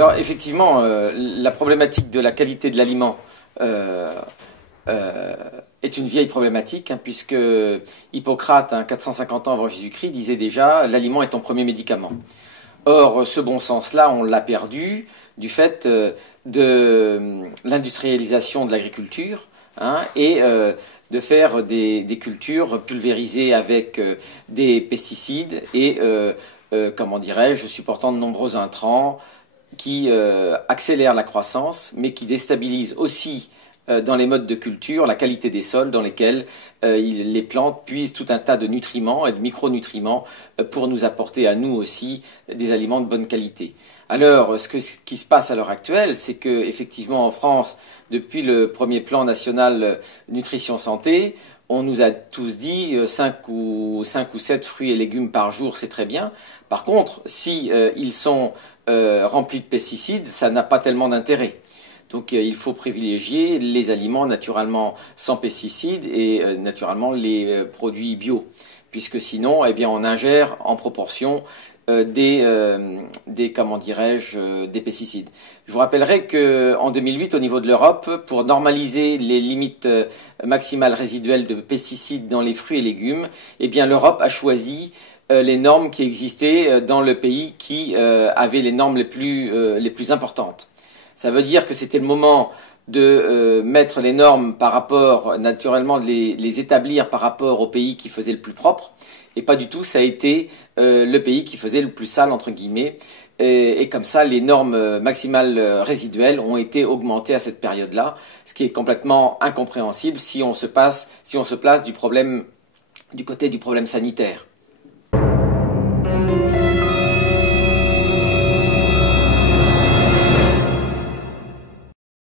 Alors effectivement, la problématique de la qualité de l'aliment euh, euh, est une vieille problématique, hein, puisque Hippocrate, 450 ans avant Jésus-Christ, disait déjà l'aliment est ton premier médicament. Or, ce bon sens-là, on l'a perdu du fait de l'industrialisation de l'agriculture, hein, et de faire des cultures pulvérisées avec des pesticides et, comment dirais-je, supportant de nombreux intrants qui accélèrent la croissance, mais qui déstabilisent aussi dans les modes de culture la qualité des sols dans lesquels les plantes puisent tout un tas de nutriments et de micronutriments pour nous apporter à nous aussi des aliments de bonne qualité. Alors, ce qui se passe à l'heure actuelle, c'est que effectivement en France, depuis le premier plan national nutrition santé, on nous a tous dit 5 ou 7 fruits et légumes par jour, c'est très bien. Par contre, si ils sont remplis de pesticides, ça n'a pas tellement d'intérêt. Donc il faut privilégier les aliments naturellement sans pesticides et naturellement les produits bio, puisque sinon, eh bien, on ingère en proportion comment dirais-je, des pesticides. Je vous rappellerai qu'en 2008, au niveau de l'Europe, pour normaliser les limites maximales résiduelles de pesticides dans les fruits et légumes, eh bien, l'Europe a choisi les normes qui existaient dans le pays qui avait les normes les plus importantes. Ça veut dire que c'était le moment de mettre les normes par rapport, naturellement, de les établir par rapport au pays qui faisait le plus propre, et pas du tout, ça a été le pays qui faisait le plus sale, entre guillemets, et comme ça, les normes maximales résiduelles ont été augmentées à cette période-là, ce qui est complètement incompréhensible si on se place du côté du problème sanitaire.